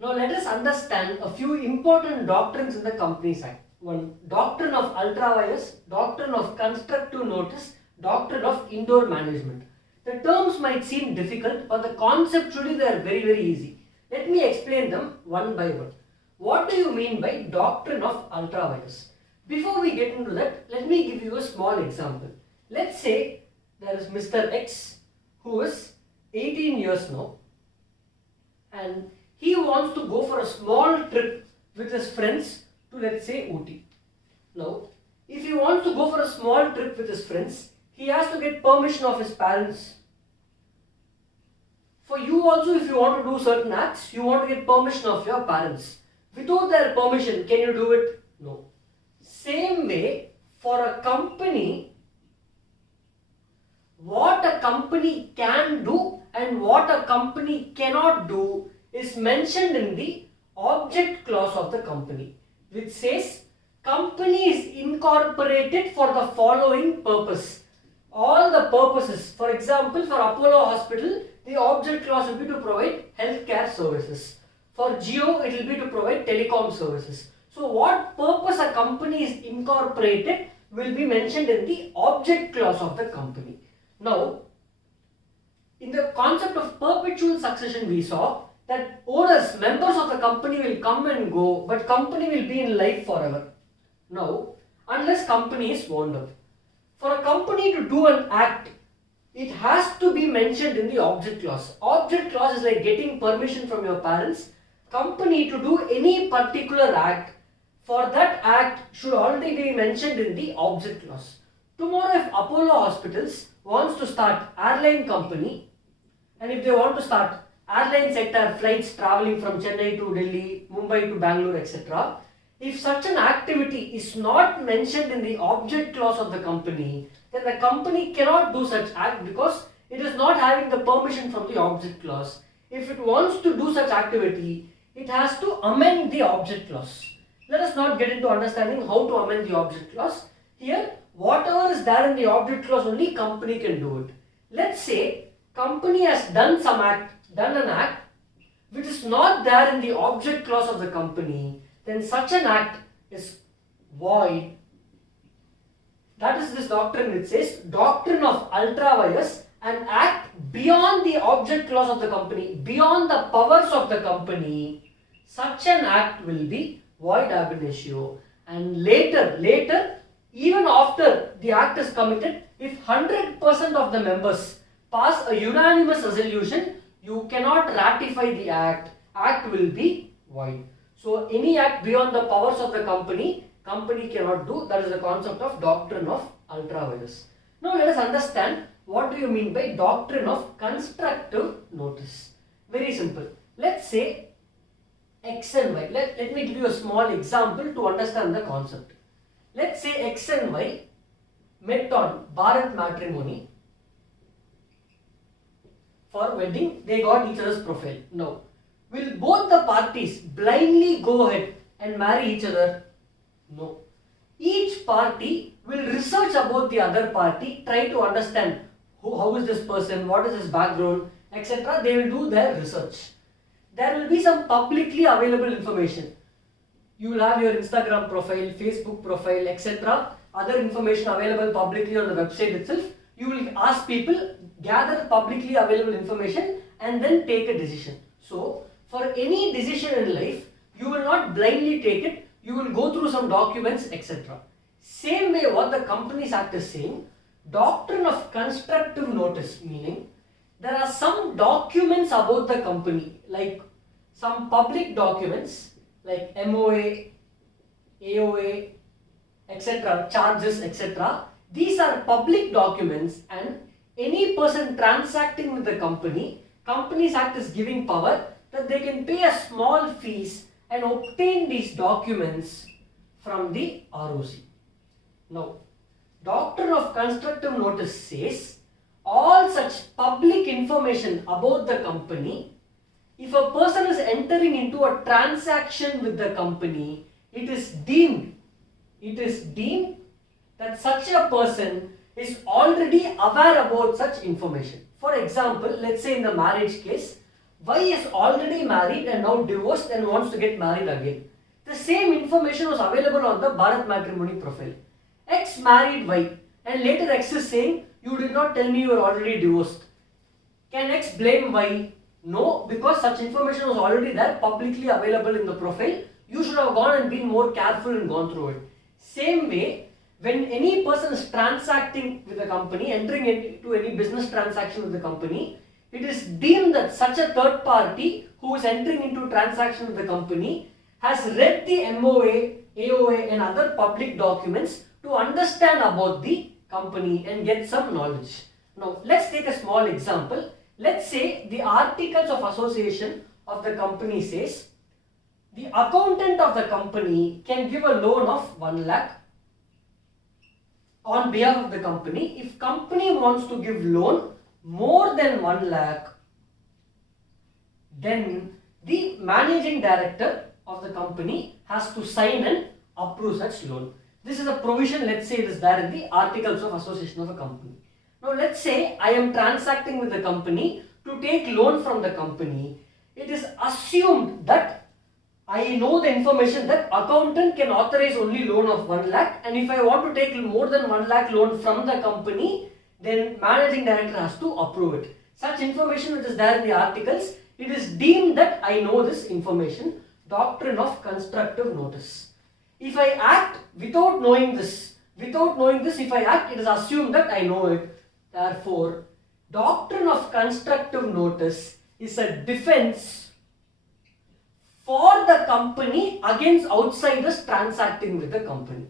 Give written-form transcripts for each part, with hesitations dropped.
Now let us understand a few important doctrines in the Companies Act. One, doctrine of ultra vires, doctrine of constructive notice, doctrine of indoor management. The terms might seem difficult, but the conceptually they are very easy. Let me explain them one by one. What do you mean by doctrine of ultra vires? Before we get into that, let me give you a small example. Let's say there is Mr. X who is 18 years now and he wants to go for a small trip with his friends to, let's say, Ooty. Now, if he wants to go for a small trip with his friends, he has to get permission of his parents. For you also, if you want to do certain acts, you want to get permission of your parents. Without their permission, can you do it? No. Same way, for a company, what a company can do and what a company cannot do is mentioned in the object clause of the company, which says company is incorporated for the following purpose. All the purposes, for example, for Apollo Hospital, the object clause will be to provide healthcare services. For Jio, it will be to provide telecom services. So what purpose a company is incorporated will be mentioned in the object clause of the company. Now, in the concept of perpetual succession, we saw that owners, members of the company will come and go, but company will be in life forever. Now, unless company is wound up. For a company to do an act, it has to be mentioned in the object clause. Object clause is like getting permission from your parents. Company to do any particular act, for that act should already be mentioned in the object clause. Tomorrow if Apollo Hospitals wants to start airline company, and if they want to start airline sector flights traveling from Chennai to Delhi, Mumbai to Bangalore, etc. If such an activity is not mentioned in the object clause of the company, then the company cannot do such act because it is not having the permission from the object clause. If it wants to do such activity, it has to amend the object clause. Let us not get into understanding how to amend the object clause. Here, whatever is there in the object clause only company can do it. Let's say company has done an act which is not there in the object clause of the company, then such an act is void. That is this doctrine which says doctrine of ultra vires, an act beyond the object clause of the company, beyond the powers of the company, such an act will be void ab initio. And later, even after the act is committed, if 100% of the members pass a unanimous resolution, you cannot ratify the act. Act will be void. So any act beyond the powers of the company cannot do. That is the concept of doctrine of ultra vires. Now let us understand what do you mean by doctrine of constructive notice. Very simple. Let's say X and Y. Let me give you a small example to understand the concept. Let's say X and Y met on Bharat Matrimony for wedding. They got each other's profile. Now, will both the parties blindly go ahead and marry each other? No. Each party will research about the other party, try to understand how is this person, what is his background, etc. They will do their research. There will be some publicly available information. You will have your Instagram profile, Facebook profile, etc. Other information available publicly on the website itself. You will ask people, gather publicly available information and then take a decision. So, for any decision in life, you will not blindly take it. You will go through some documents, etc. Same way what the Companies Act is saying, doctrine of constructive notice, meaning there are some documents about the company, like some public documents like MOA, AOA, etc., charges, etc. These are public documents, and any person transacting with the company, Companies Act is giving power that they can pay a small fees and obtain these documents from the ROC. Now, doctrine of constructive notice says all such public information about the company, if a person is entering into a transaction with the company, it is deemed that such a person is already aware about such information. For example, let's say in the marriage case, Y is already married and now divorced and wants to get married again. The same information was available on the Bharat Matrimony profile. X married Y and later X is saying, you did not tell me you were already divorced. Can X blame Y? No, because such information was already there, publicly available in the profile. You should have gone and been more careful and gone through it. Same way, when any person is transacting with a company, entering into any business transaction with the company, it is deemed that such a third party who is entering into transaction with the company has read the MOA, AOA and other public documents to understand about the company and get some knowledge. Now, let's take a small example. Let's say the articles of association of the company says the accountant of the company can give a loan of 1 lakh on behalf of the company. If company wants to give loan more than 1 lakh, then the managing director of the company has to sign and approve such loan. This is a provision, let's say it is there in the articles of association of a company. Now let's say I am transacting with the company to take loan from the company. It is assumed that I know the information that accountant can authorize only loan of 1 lakh, and if I want to take more than 1 lakh loan from the company, then managing director has to approve it. Such information which is there in the articles, it is deemed that I know this information. Doctrine of constructive notice. If I act without knowing this, if I act, it is assumed that I know it. Therefore, doctrine of constructive notice is a defense for the company against outsiders transacting with the company.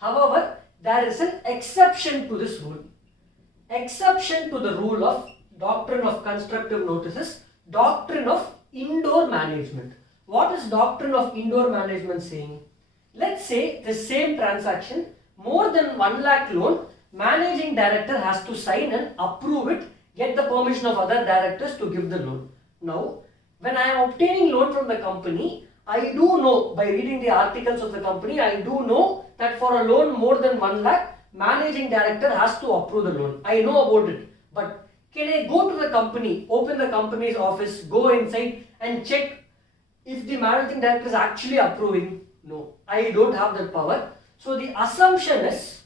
However, there is an exception to this rule. Exception to the rule of doctrine of constructive notice is doctrine of indoor management. What is doctrine of indoor management saying? Let's say the same transaction, more than 1 lakh loan, managing director has to sign and approve it, get the permission of other directors to give the loan. Now, when I am obtaining loan from the company, I do know by reading the articles of the company, I do know that for a loan more than 1 lakh, managing director has to approve the loan. I know about it. But can I go to the company, open the company's office, go inside and check if the managing director is actually approving? No, I don't have that power. So the assumption is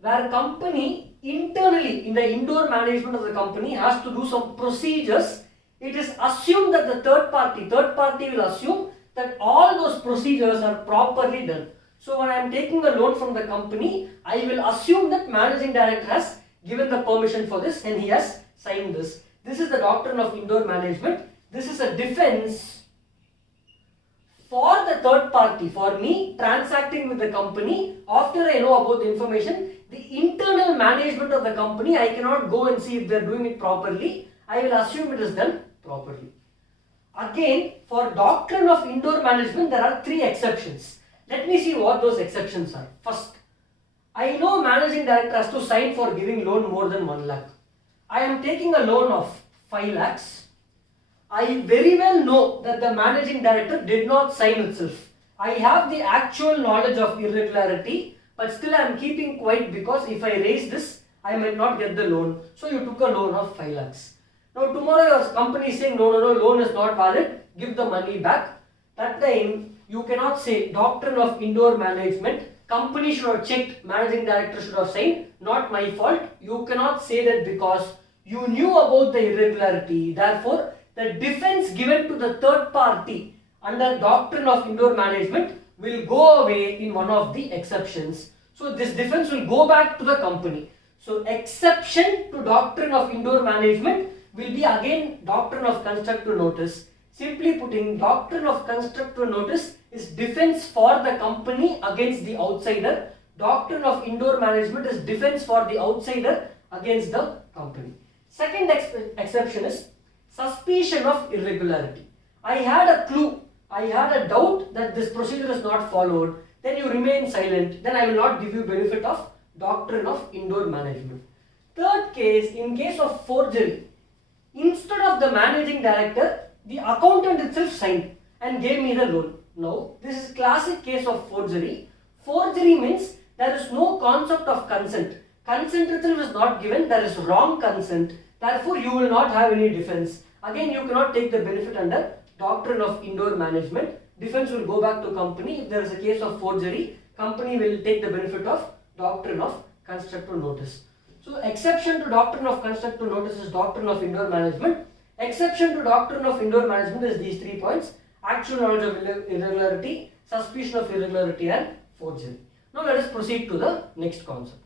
where company internally in the indoor management of the company has to do some procedures, it is assumed that the third party will assume that all those procedures are properly done. So when I am taking a loan from the company, I will assume that managing director has given the permission for this and he has signed this. This is the doctrine of indoor management. This is a defense for the third party, for me transacting with the company. After I know about the information, the internal management of the company, I cannot go and see if they are doing it properly. I will assume it is done properly. Again, for doctrine of indoor management, there are 3 exceptions. Let me see what those exceptions are. First, I know managing director has to sign for giving loan more than 1 lakh. I am taking a loan of 5 lakhs. I very well know that the managing director did not sign itself. I have the actual knowledge of irregularity, but still I am keeping quiet because if I raise this, I might not get the loan. So you took a loan of 5 lakhs. Now tomorrow your company is saying, no, loan is not valid, give the money back. That time you cannot say doctrine of indoor management, company should have checked, managing director should have signed, not my fault. You cannot say that because you knew about the irregularity. Therefore, the defense given to the third party under doctrine of indoor management will go away in one of the exceptions. So this defense will go back to the company. So exception to doctrine of indoor management will be again doctrine of constructive notice. Simply putting, doctrine of constructive notice is defense for the company against the outsider. Doctrine of indoor management is defense for the outsider against the company. Second exception is suspicion of irregularity. I had a clue, I had a doubt that this procedure is not followed, then you remain silent, then I will not give you benefit of doctrine of indoor management. Third case, in case of forgery, instead of the managing director, the accountant itself signed and gave me the loan. Now, this is classic case of forgery. Forgery means there is no concept of consent. Consent itself is not given, there is wrong consent. Therefore, you will not have any defense. Again, you cannot take the benefit under doctrine of indoor management. Defense will go back to company. If there is a case of forgery, company will take the benefit of doctrine of constructive notice. So, exception to doctrine of constructive notice is doctrine of indoor management. Exception to doctrine of indoor management is these 3 points: actual knowledge of irregularity, suspicion of irregularity, and forgery. Now, let us proceed to the next concept.